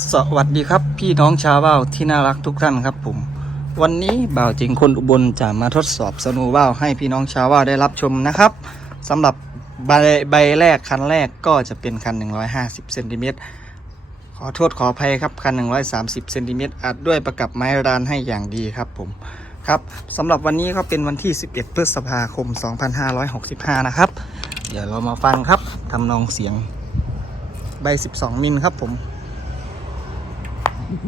สวัสดีครับพี่น้องชาวบ้าวที่น่ารักทุกท่านครับผม วันนี้บ่าวจริงคนอุบลจะมาทดสอบสนูว่าวให้พี่น้องชาวบ้าวได้รับชมนะครับสำหรับใบใบแรกคันแรกก็จะเป็นคัน 150เซนติเมตรขอโทษขออภัยครับคัน 130เซนติเมตรอัดด้วยประกับไม้รานให้อย่างดีครับผมครับสำหรับวันนี้ก็เป็นวันที่ 11 พฤษภาคม 2565 นะครับ เดี๋ยวเรามาฟังครับทำนองเสียงใบ 12 มิลครับผม นี่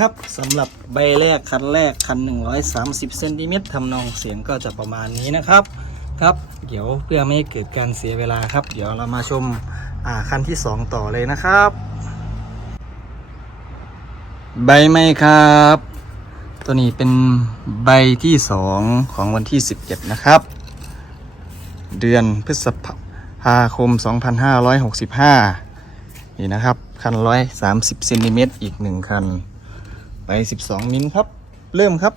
นะครับสำหรับใบแรกคันแรกคัน 130เซนติเมตรทำนองเสียงก็จะประมาณนี้นะครับครับ เดี๋ยวเพื่อไม่ให้เกิดการเสียเวลาครับ เดี๋ยวเรามาชมคันที่ 2 ต่อเลยนะครับ ใบไม้ครับ ตัวนี้เป็นใบที่ 2 ของวันที่ 17 นะครับ เดือนพฤษภาคม 2565 นี่นะครับ คัน 130เซนติเมตรอีก 1 คัน ไป12มิลครับ เริ่มครับ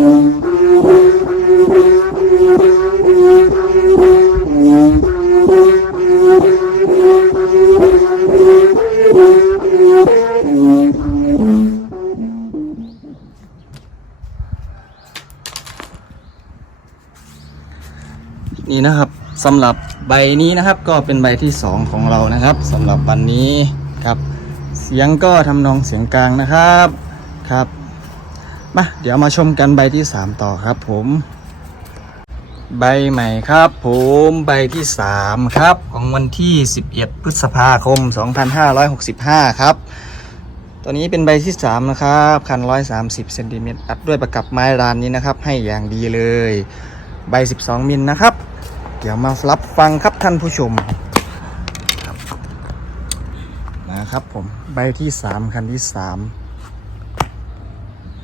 นี่นะครับสำหรับใบนี้นะครับก็เป็นใบที่ 2 ของเรานะครับสำหรับวันนี้ครับ เสียงก็ทำนองเสียงกลางนะครับครับ มาเดี๋ยวมาชมกันใบที่ 3 ต่อครับผม ใบใหม่ครับผมใบที่ 3 ครับ ของวันที่ 11 พฤษภาคม 2565 ครับ ตัวนี้เป็นใบที่ 3 นะครับคัน 130เซนติเมตรอัดด้วยประกับไม้รานนี้นะครับ ให้อย่างดีเลย ใบ 12 มิลนะครับ เดี๋ยวมารับฟังครับท่านผู้ชมนะครับผมใบที่ 3 คันที่ 3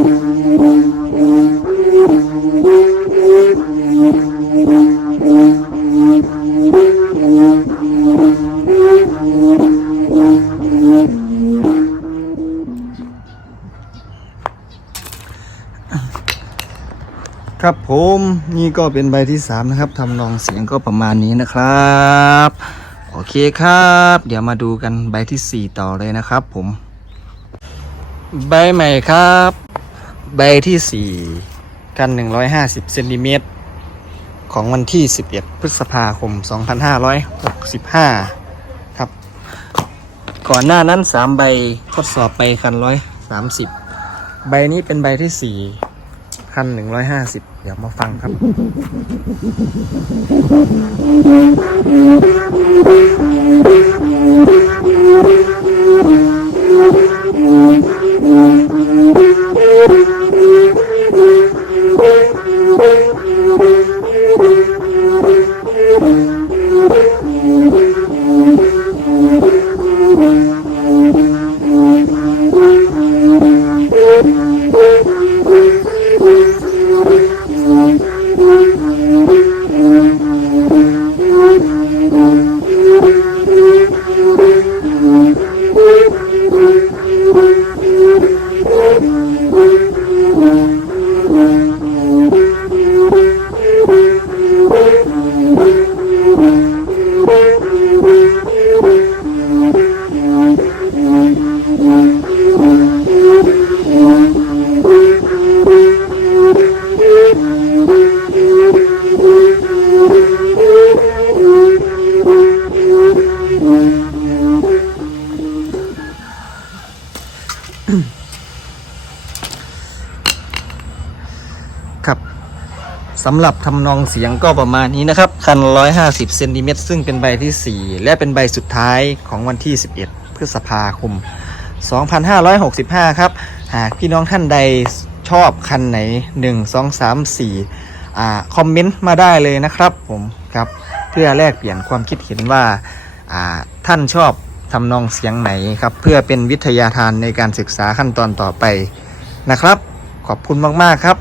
ครับผมนี่ก็เป็นใบที่ 3 นะครับทำนองเสียงก็ประมาณนี้นะครับ โอเคครับ เดี๋ยวมาดูกันใบที่ 4 ต่อเลยนะครับผม ใบใหม่ครับ ใบที่สี่กัน150เซนติเมตรของวันที่11พฤษภาคม2565ครับ ก่อนหน้านั้น3ใบทดสอบไปคัน130ใบนี้เป็นใบที่4คัน150เดี๋ยวมาฟังครับครับ สำหรับทำนองเสียงก็ประมาณนี้นะครับ คัน 150 เซนติเมตรซึ่งเป็นใบที่ 4 และเป็นใบสุดท้ายของวันที่ 11 พฤษภาคม 2565 ครับ หากพี่น้องท่านใดชอบคันไหน 1 2 3 4อ่าคอมเมนต์มาได้เลยนะครับผมครับ เพื่อแลกเปลี่ยนความคิดเห็นว่าอ่าท่านชอบทำนองเสียงไหนครับ เพื่อเป็นวิทยาทานในการศึกษาขั้นตอนต่อไปนะครับ ขอบคุณมาก ๆ ครับ